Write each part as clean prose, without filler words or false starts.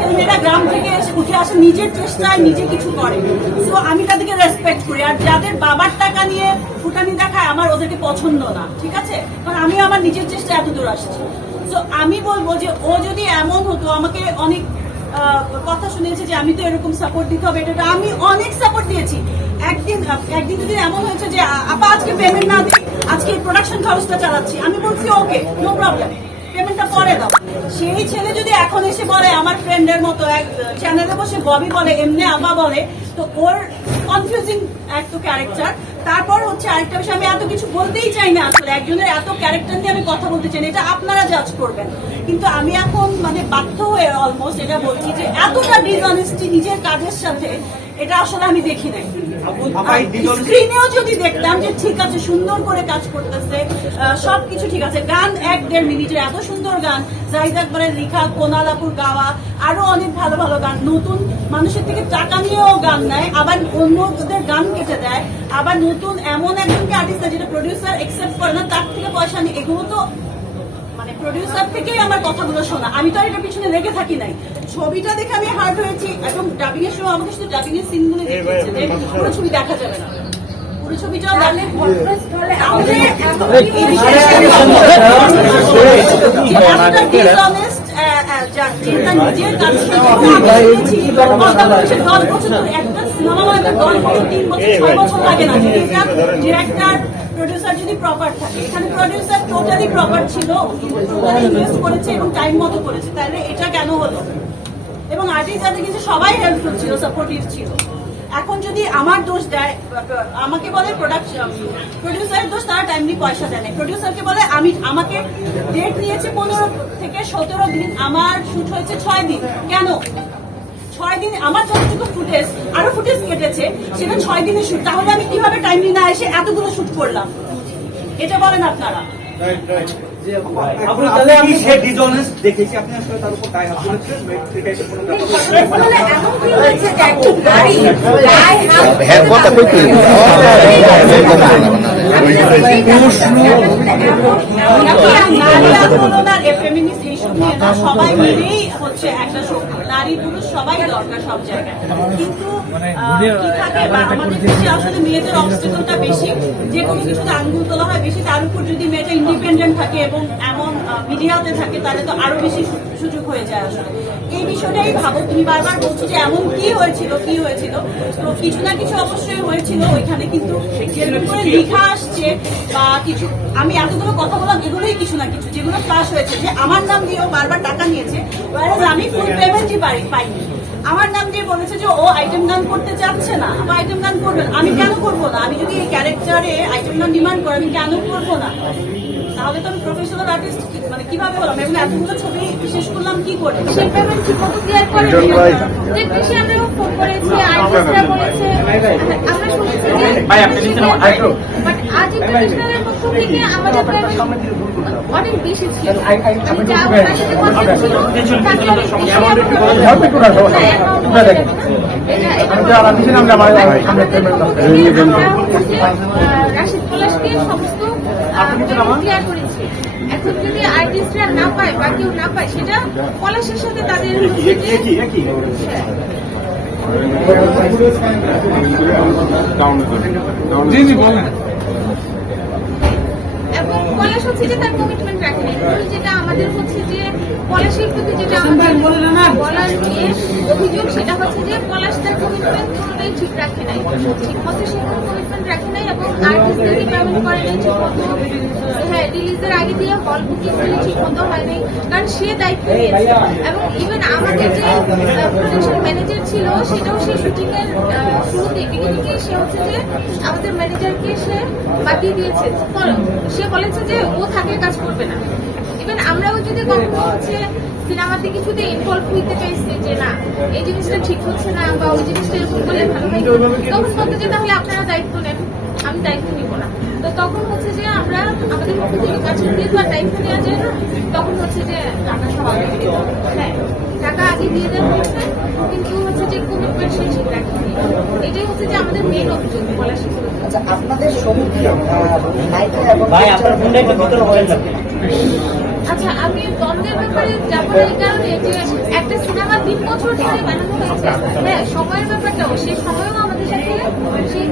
ছেলেমেয়েরা গ্রাম থেকে উঠে আসে নিজের চেষ্টায় নিজে কিছু করে। তো আমি তাদেরকে রেসপেক্ট করি। আর যাদের বাবার টাকা নিয়ে ফুটানি দেখায় আমার ওদেরকে পছন্দ না, ঠিক আছে? কারণ আমি আমার নিজের চেষ্টায় এত দূর আসছি। তো আমি বলবো যে ও যদি এমন হতো, আমাকে অনেক কথা শুনেছে যে আমি তো এরকম সাপোর্ট দিতে হবে, এটা আমি অনেক সাপোর্ট দিয়েছি। একদিন যদি এমন হয়েছে যে আপা আজকে পেমেন্ট না দিই, আজকে প্রোডাকশন খরচটা চালাচ্ছি, আমি বলছি ওকে নো প্রবলেম, পেমেন্টটা পরে দাও। সেই ছেলে যদি এখন এসে বলে আমার ফ্রেন্ডের মতো এক চ্যানেলে বসে ববি বলে, এমনি আবা বলে, তো ওর কনফিউজিং একটা ক্যারেক্টার। তারপর হচ্ছে আরেকটা বিষয়, আমি এত কিছু বলতেই চাই না আসলে, একজনের এত ক্যারেক্টার নিয়ে আমি কথা বলতে চাই না, এটা আপনারা জাজ করবেন। কিন্তু আমি এখন মানে বাধ্য হয়ে অলমোস্ট এটা বলছি যে এতটা ডিসঅনেস্টি নিজের কাজের সাথে, এটা আসলে আমি দেখি নাই। স্ক্রিনেও যদি দেখতাম যে ঠিক আছে সুন্দর করে কাজ করতেছে, সবকিছু ঠিক আছে, গান 1-1.5 মিনিটের এত সুন্দর গান, জাহিদ আকবরের লেখা, কোনালাপুর গাওয়া, আরো অনেক ভালো ভালো গান, নতুন মানুষের থেকে টাকা নিয়েও গান নেয়, আবার অন্যদের গান কেটে দেয়, আবার নতুন এমন একজনকে আর্টিস্ট যেটা প্রডিউসার একসেপ্ট করে না, তার থেকে পয়সা নিয়ে, এগুলো তো মানে প্রডিউসার থেকেই আমার কথাগুলো শোনা। আমি তো আর এটা পিছনে লেগে থাকি নাই, ছবিটা দেখে আমি হার্ট হয়েছি। এবং ডাবিং এর সময় আমাকে শুধু ডাবিং এর সিনগুলো দেখিয়েছে যে পুরো ছবি দেখা যাবে না, পুরো ছবিটাও দেখলে নিজের কাজ একটা সিনেমা বানাতে 10 বছর 3 বছর 6 বছর লাগে না, যদি এটা ডিরেক্টর প্রডিউসার যদি প্রপার থাকে। এখানে প্রডিউসার টোটালি প্রপার ছিল, ইনভেস্ট করেছে এবং টাইম মতো করেছে, তাহলে এটা কেন হলো? এবং আর্টিস্ট যাদের কিছু সবাই হেল্পফুল ছিল, সাপোর্টিভ ছিল। এখন যদি আমার দোষ দেয়, আমাকে বলে প্রডিউসারের দোষ, তারা টাইমলি পয়সা দেয় না। প্রডিউসারকে বলে আমাকে ডেট নিয়েছে 15 থেকে 17 দিন, আমার শুট হয়েছে 6 দিন, কেন 6 দিন? আমার যতটুকু ফুটেজ, আরো ফুটেজ কেটেছে, সেটা 6 দিনের শুট, তাহলে আমি কিভাবে টাইমলি না এসে এতগুলো শুট করলাম? এটা বলেন আপনারা। সবাই মিলেই হচ্ছে একটা শক্তি, নারী পুরুষ সবাই দরকার সব জায়গায়। কিন্তু আমাদের দেশে আসলে মেয়েদের অবস্টেকলটা বেশি, যে কোনো কিছুতে আঙ্গুল তোলা হয় বেশি, তার উপর যদি মেয়েটা ইন্ডিপেন্ডেন্ট থাকে এবং এমন মিডিয়াতে থাকে, তাহলে তো আরো বেশি সুযোগ হয়ে যায়। আসলে এই বিষয়টাই ভাবো, তুমি বারবার বলছো যে এমন কি হয়েছিল, তো কিছু না কিছু অবশ্যই হয়েছিল ওইখানে। কিন্তু যেরকম করে লেখা আসছে বা কিছু, আমি এতগুলো কথা বললাম, এগুলোই কিছু না কিছু যেগুলো ফ্লাশ হয়েছে, যে আমার নাম দিয়েও বারবার টাকা নিয়েছে, আমি ফুল পেমেন্টই পাইনি। আমার নাম দিয়ে বলেছে যে ও আইটেম গান করতে চাচ্ছে না, আমার আইটেম গান করবেন, আমি কেন করবো না? আমি যদি এই ক্যারেক্টারে আইটেম গান ডিমান্ড করি, আমি কেন করবো না? তাহলে তো আমি প্রফেশনাল আর্টিস্ট মানে কিভাবে হলাম? এবং এতগুলো ছবি শেষ করলাম কি করে? সেই পেমেন্ট কি কত ক্লিয়ার করে টেকনিশিয়ান আমরাও ফোন করেছি, আর্টিস্টরা বলেছে, আমরা শুনেছি যে বাট আজ ইন্টারন্যাশনালের পক্ষ থেকে আমাদের পেমেন্ট অনেক বেশি ছিল। আমি যা ওনার সাথে কথা ছিল তাকে রাশিদ পলাশকে সমস্ত ক্লিয়ার করেছি। এখন যদি আর্টিস্টরা না পায় বা কেউ না পায়, সেটা পলাশের সাথে তাদের এবং পলাশ হচ্ছে যে তার কমিটমেন্ট রাখে নাই। যেটা আমাদের হচ্ছে যে পলাশের প্রতি যেটা বলার নিয়ে অভিযোগ, সেটা হচ্ছে যে পলাশ তার কমিটমেন্ট কোনোটাই ঠিক রাখে নাই, ঠিক মতো সে কোনো কমিটমেন্ট রাখে নাই এবং আর্টিস্টদেরকে পেমেন্ট করে নাই ঠিক মতো। হ্যাঁ, রিলিজের আগে দিয়ে হল বুকিং দিলে ঠিক মতো হয় নাই, কারণ সে দায়িত্ব নিয়েছে। এবং ইভেন আমাদের যে প্রোডাকশন ম্যানেজার ছিল, সেটাও সে শুটিং এর শুরুতে বিগিনিংয়ে সে হচ্ছে যে আমাদের ম্যানেজারকে সে বাতিয়ে দিয়েছে। সে বলেছে যে ও থাকে কাজ করবে না। ইভেন আমরাও যদি কখনো হচ্ছে সিনেমাতে কিছুতে ইনভলভ হইতে চাইছি যে না এই জিনিসটা ঠিক হচ্ছে না বা ওই জিনিসটা এরকম করলে ভালো হয়, তখন বলতে যে তাহলে আপনারা দায়িত্ব নেন, আমি দায়িত্ব নিব না। তো তখন হচ্ছে যে আমরা আমাদের পক্ষ থেকে কাজ দিয়ে তো আর দায়িত্ব নেওয়া যায় না, তখন হচ্ছে যে আমরা সবাই হ্যাঁ টাকা আগে দিয়ে দেওয়া হচ্ছে, কিন্তু হচ্ছে যে কমিটমেন্ট সে ঠিক রাখেনি। এটাই হচ্ছে যে আমাদের মেইন অভিযোগ বলা শেষ। আচ্ছা, আপনাদের সম্মুখে আচ্ছা, আমি দ্বন্দ্বের ব্যাপারে যাবো না এই কারণে যে একটা সিনেমা 3 বছর ধরে বানানো হয়েছে। হ্যাঁ, সময়ের ব্যাপারটাও সেই সময়ও আমাদের সাথে সেই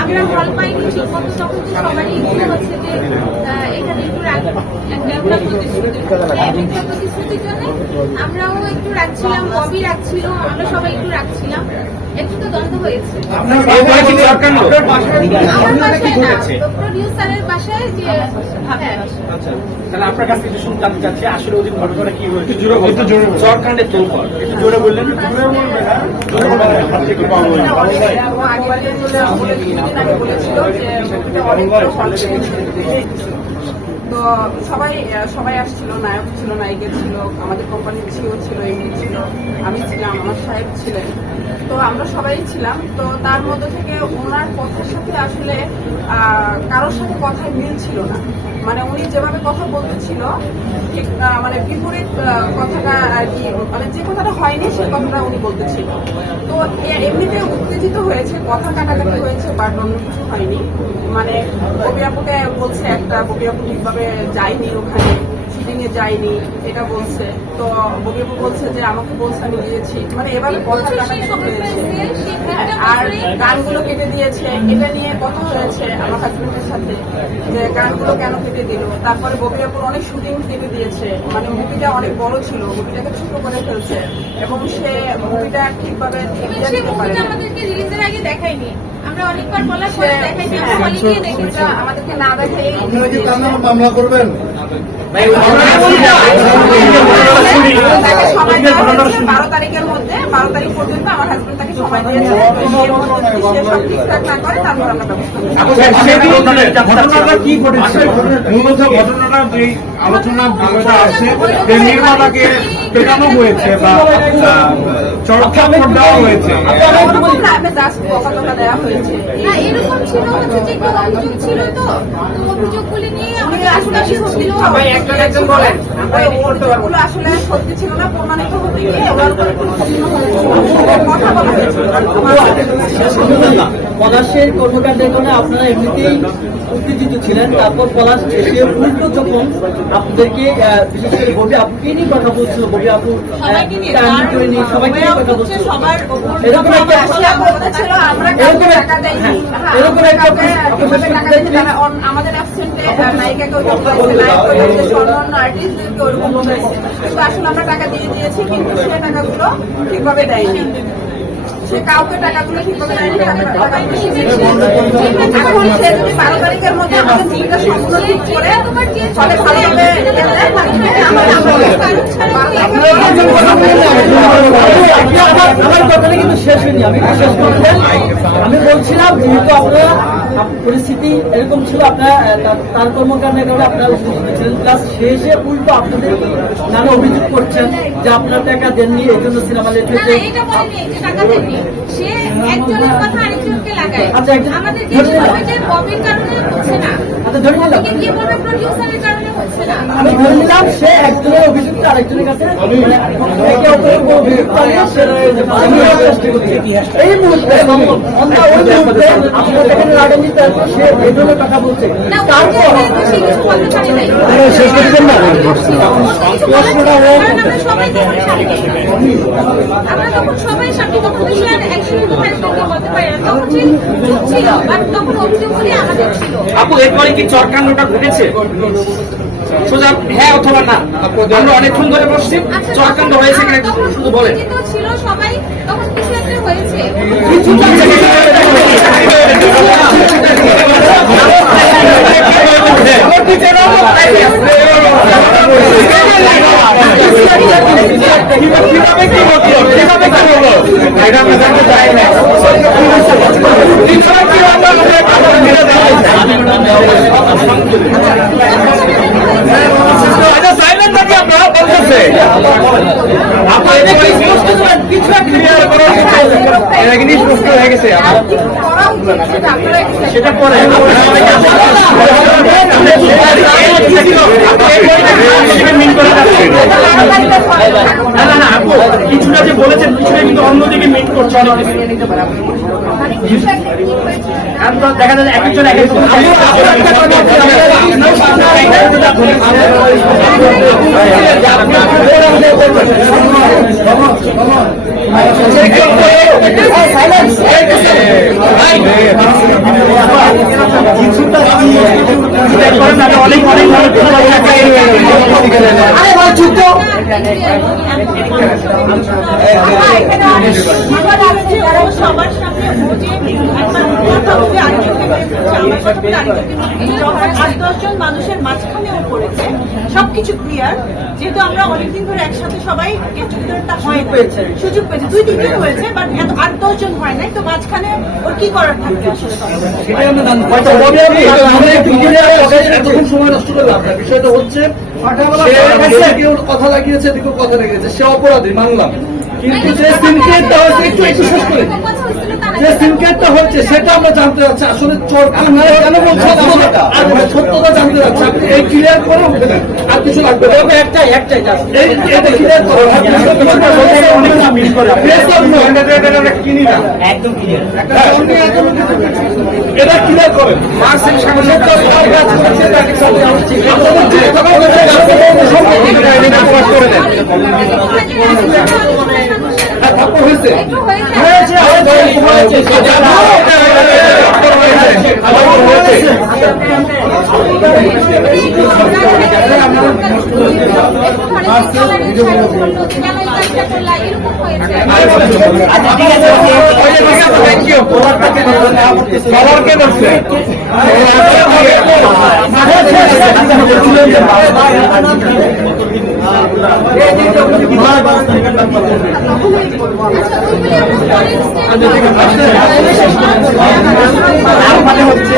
আমরা হল পাইনি ঠিক মতো, তখন তো সবারই ইচ্ছে হচ্ছে যে এখানে একটু একটা প্রতিশ্রুতির জন্য আমরাও একটু রাখছিলাম, ববি রাখছিল, আমরা সবাই একটু রাখছিলাম, একটু তো দ্বন্দ্ব হয়েছে। আমার বাসায় না, প্রডিউসারের বাসায় যে তাহলে আপনার কাছে কিছু শুনতে চাচ্ছি আসলে ওই ঘটনাটা কি হয়েছে চরকাণ্ডে তোলপাড় একটু জোরে বললেন। তো সবাই আসছিল, নায়ক ছিল, নায়িকা ছিল, আমাদের কোম্পানির সিও ছিল, এমডি ছিল, আমি ছিলাম, আমার সাহেব ছিলেন। তো আমরা সবাই ছিলাম। তো তার মধ্যে থেকে ওনার কথার সাথে আসলে কারোর সাথে কথায় মিল ছিল না। মানে উনি যেভাবে কথা বলতেছিল ঠিক মানে বিপরীত কথাটা আর কি, মানে যে কথাটা হয়নি সেই কথাটা উনি বলতেছিল। তো এমনিতে উত্তেজিত হয়েছে, কথা কাটাকাটি হয়েছে, বাট অন্য কিছু হয়নি। মানে ববি আপুকে বলছে একটা, ববি আপু ঠিকভাবে যায়নি ওখানে, শুটিং এ যায়নি এটা বলছে। তো ববি আপু বলছে যে আমাকে বলছে আমি গিয়েছি, মানে এভাবে কথা কাটাকাটি হয়েছে। আর গানগুলো কেটে দিয়েছে, এটা নিয়ে কথা হয়েছে আমার হাজবেন্ডের সাথে যে গানগুলো কেন কেটে দিল। তারপরে ববি আপুর অনেক শুটিং কেটে দিয়েছে, মানে মুভিটা অনেক বড় ছিল, মুভিটাকে ছোট করে ফেলছে এবং সে মুভিটা ঠিকভাবে দিতে পারে না। আমাদেরকে রিলিজের আগে দেখায়নি, আমরা অনেকবার বলার পরে দেখাইনি, আমরা অনেকেই দেখেছি, আমাদেরকে না দেখাই মামলা করবেন। সময় দেওয়া হয়েছে 12 তারিখের মধ্যে, 12 তারিখ পর্যন্ত আমার হাজবেন্ড তাকে সময় দিয়েছে। এর মধ্যে যদি সে সব ঠিকঠাক না করে তারপর আমরা ব্যবস্থা নেব। ঘটনাটা কি ঘটেছে? মূলত ঘটনাটা এই আলোচনা বিষয়টা আছে যে নির্মাতাকে পেটানো হয়েছে বা চড়ক দেওয়া হয়েছে। দেওয়া হয়েছে না, এরকম ছিল হচ্ছে যে একটু অভিযোগ ছিল, তো অভিযোগগুলি নিয়ে আমাদের আশপাশে ছিল। একজন বলেন ওগুলো আসলে সত্যি ছিল না, প্রমাণিত হতে গিয়ে ওনার উপরে কথা বলা হয়েছে। পলাশের কর্মকাণ্ডের কারণে আপনারা এমনিতেই উত্তেজিত ছিলেন। তারপর পলাশ এসে উল্টো যখন আপনাদেরকে বিশেষ করে ববি আপুকে নিয়ে কথা বলছিল, ববি আপু সবাইকে নিয়ে সবাইকে নিয়ে কথা বলছিল, সবার এরকম একটা বলতেছিল আমরা টাকা দেয়নি, আমাদের অ্যাবসেন্টে নায়িকাকে ওইরকম বলেছে, নায়ক অন্যান্য আর্টিস্টদেরকে ওইরকম বলেছে। তো আসলে আমরা টাকা দিয়ে দিয়েছি, কিন্তু সে টাকাগুলো ঠিকভাবে দেয়নি, সে কাউকে টাকাগুলো ঠিকভাবে দেয়নি। এখন সে যদি 12 তারিখের মধ্যে আমাদের জীবিকা সম্পূর্ণ ঠিক করে ফলে ভালোভাবে আমার কথাটা কিন্তু শেষ হয়নি, আমি শেষ করতে আমি বলছিলাম যেহেতু আপনারা পরিস্থিতি এরকম ছিল, আপনারা তার কর্মকাণ্ডের কারণে আপনারা উপস্থিত ছিলেন, প্লাস শেষে উল্টো আপনাদের নানা অভিযোগ করছেন যে আপনারা টাকা দেননি, এই জন্য সিনেমা লেট হয়েছে। এটা বলেনি যে টাকা দেননি, সে একজনের কথা আরেকজনকে লাগায়। আচ্ছা, আমাদের যে ববির কারণে হচ্ছে না, আচ্ছা ধরে নিলাম, কি বলবে প্রডিউসারের কারণে হচ্ছে না। আমি ধরে নিলাম সে একজনের অভিযুক্ত আরেকজনের কাছে একে অপরের উপর অভিযোগ চালিয়ে সে বাঁচানোর চেষ্টা করছে। এই মুহূর্তে ওই মুহূর্তে আপনার এখানে লাগানি, তারপর সে এই ধরনের কথা বলছে। না, তারপর সে কিছু বলতে পারে নাই। শেষ করছেন না, আমরা তখন সবাই সামনে তখন একশো বলতে পারি না, তখন সে চুপ ছিল, বাট তখন অভিযোগগুলি আমাদের ছিল। আপু এরপরে কি চরকাণ্ডটা ঘটেছে? সোজা হ্যাঁ অথবা না, আমরা অনেকক্ষণ ধরে বসছি, চরকাণ্ড হয়েছে কিনা শুধু বলেন। ছিল সবাই, তখন কিছু একটা হয়েছে। কিভাবে হয়েছে আপনার কিছু একটা ক্লিয়ার করার কিছু এটা কিন্তু স্পষ্ট হয়ে গেছে আর কিছু করা উচিত সেটা আপনারা একটু সেটা পরে কিছুটা যে বলেছেন কিছুটা কিন্তু অন্যদিকে মিট করছে দেখা যায় এক একজন এক এক অনেক অনেক সবার সামনে আট দশজন মানুষের মাঝখানেও পড়েছে সবকিছু ক্লিয়ার যেহেতু আমরা অনেকদিন ধরে একসাথে সবাই গেট টুগেদারটা হয় সুযোগ পেয়েছে 2-3 দিন হয়েছে বাট এত 8-10 জন হয় নাই তো মাঝখানে ওর কি করার থাকবে আসলে সময় নষ্ট করলাম না বিষয়টা হচ্ছে কেউ কথা লাগিয়েছে এদিকে কথা লেগেছে সে অপরাধী মানলাম কিন্তু যে সিনকেটটা হচ্ছে একটু শেষ করে যে সিনকেটটা হচ্ছে সেটা আমরা জানতে চাচ্ছি আসলে চোর কেন বলছেন সত্যতা জানতে চাচ্ছি আপনি এই ক্লিয়ার করুন আর কিছু লাগবে একটাই এটা ক্লিয়ার করুন একদম ক্লিয়ার এটা ক্লিয়ার করেন হয়েছে খবরকে ধরছে হচ্ছে